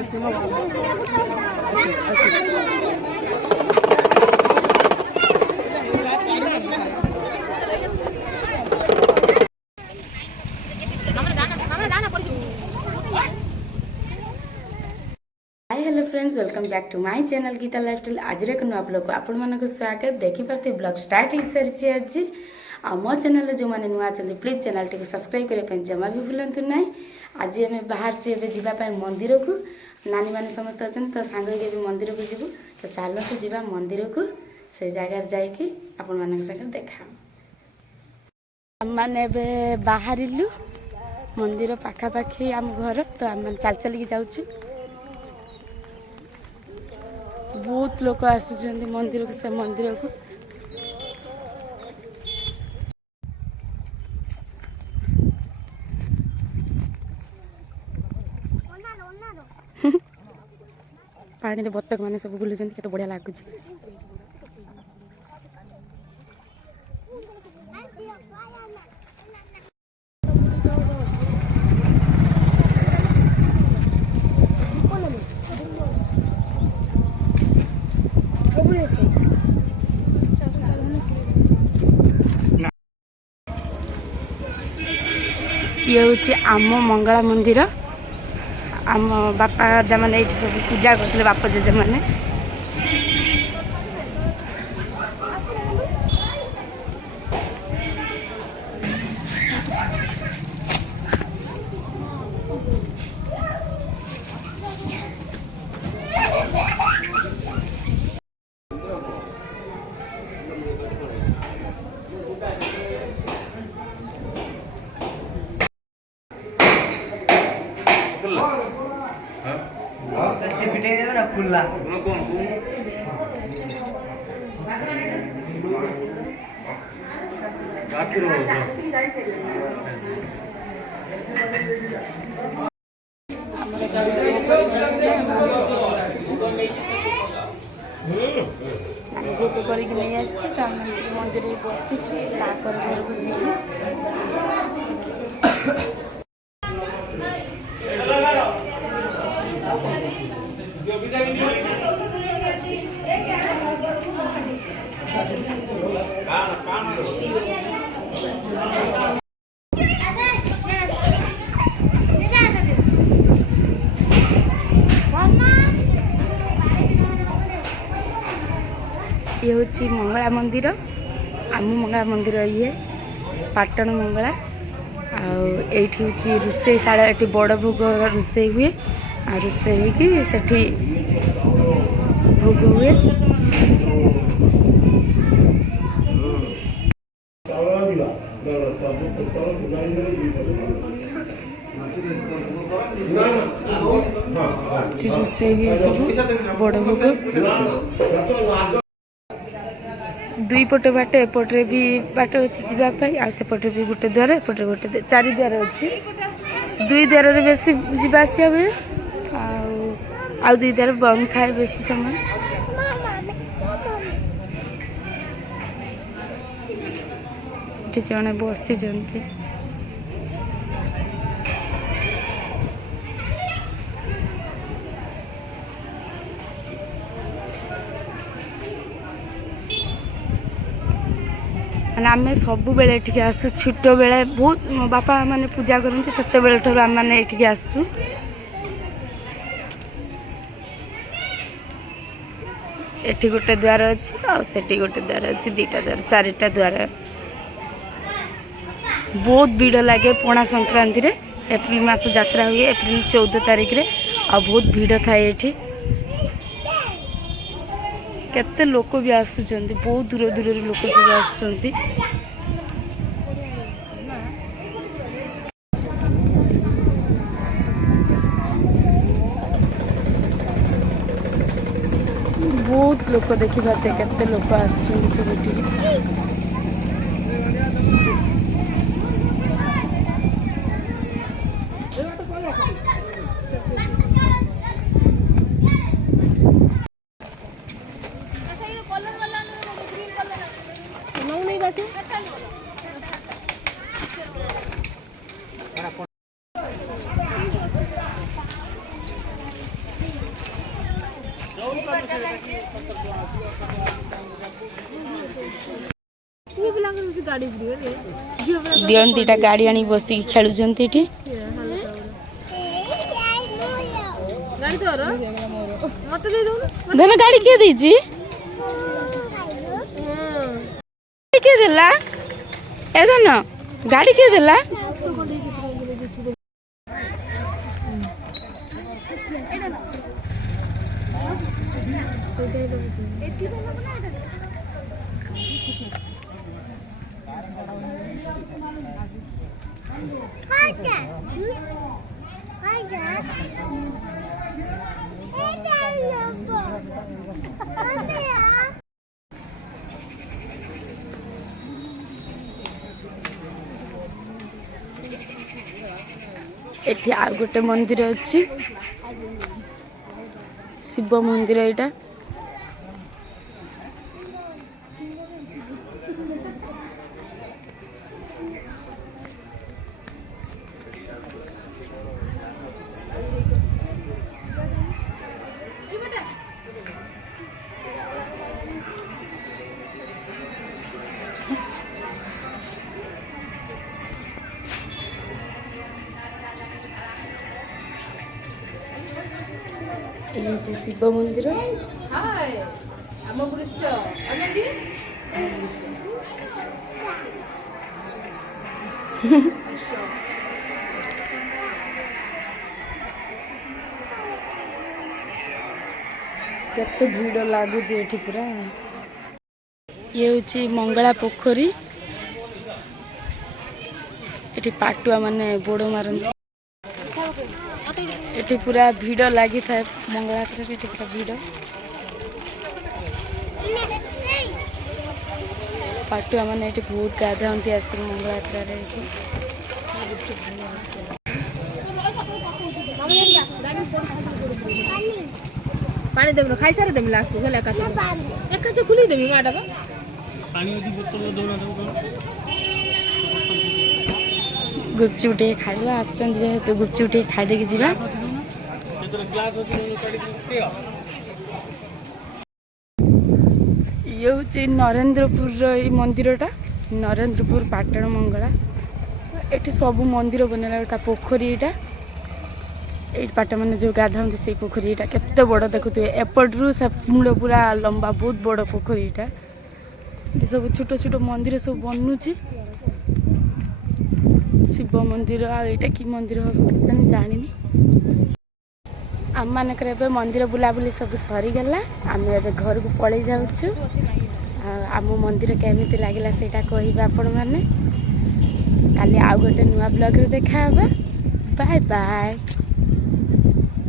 Hello friends, welcome back to my channel Geeta lifestyle. आज एक नुआ ब्लॉग को आपण मानक स्वागत। देखि पारते ब्लॉग स्टार्ट हो सारी आज आ मो चैनल जो मैंने नुआ चलते प्लीज चैनल टी सब्सक्राइब करने जमा भी भूलतु ना। आज आम बाहर जावाई मंदिर को नानी मैंने समस्त अच्छा तो सांग भी मंदिर को जीवु तो चलते जीवा मंदिर को से जगार जाकि आपण मान संगे देखा मैंने बाहर मंदिर पाखापाखि आम घर तो आम चल चल जाऊँ। बहुत लोग आसुचंदी मंदिर को से मंदिर को पानी रे बतक मैंने सब बुलूँ के बढ़िया लगुच। ये हूँ आम मंगला मंदिर। आम बापा जा मैंने ये सब पूजा करते बापा जेजे मैंने खुला भोग करके नहीं मंदिर बसी घर को जीव ये हूँ मंगला मंदिर आम मंगला मंदिर ये पाटन मंगला आठी हूँ रोसे शाला ये बड़ भोग रोसे हुए आ रोसे होगी भोग हुए। रोसे हुए सब बड़ भोग दुई पट बाट एपटे भी बाट अच्छी जावाई आसपटे भी गोटे द्वार एपटे गोटे चारि द्वार अच्छी दुई द्वार बेस जावासिया हुए आ दुई द्वार बंद थाए बेस समय जड़े बसी आम सब बेले ये आसु छोट बेले बहुत बापा माने पूजा करते से बेले ठार आम मैंने ये आसु एठी गोटे द्वार अच्छी आठी गोटे द्वार अच्छी दीटा द्वार चारिटा द्वार बहुत भीड़ लगे पणा संक्रांति रे एप्रिल मास यात्रा हुए एप्रिल 14 तारिख रे आ बहुत भीड़ थाए एठी केते लोक भी आसुचंदी बहुत दूर दूर लोक सब आसुचंदी। बहुत लोक देखि पाते केते लोक आसुचंदी सब एठी दियन दीटा गाड़ी आनी बसिक खेलुଛନ୍ତି ଏଠି धन गाड़ी किए ଦେଇଛି किए देला ए धन गाड़ी किए देला एठी आ गोटे मंदिर अच्छी शिव मंदिर एटा ये जे शिव मंदिर केते भीड़ लागुच एठी पूरा ये होची मंगला पोखरी एठी पाटुआ माने बोड़ मारन एठी पूरा भीड़ लगी था मंगला एठी पूरा भीड़ पाटुआ माने एठी बहुत गाधांती आसी मंगला रे पानी देबो खाई सारे देबो लास्ट को लेका से खुली देबी माटा को पानी ओदी बोतल दोना देबो गुपचुप टे खाइबा आछन जे तो गुपचुप टे खाइ देके जिबा ये हूँ नरेंद्रपुर मंदिरटा नरेंद्रपुर पाटण मंगला एठी सब मंदिर बनला पोखरी एटा ये पाट मैंने जो गाधाते से पोखरी एटा केते बड़ देखुए एपटू से मूल पूरा लंबा बहुत बड़ पोखरी एटा ये सब छोट छोट मंदिर सब बनूची शिव मंदिर आटा कि मंदिर हम जानी आम मानक मंदिर बुलाबुली सब सरीगला आम ए घर को पलि जाऊँ आम मंदिर केमी लगे से आपण मैंने काली आउ गोटे नुआ ब्लॉग रे देखा बाय बाय।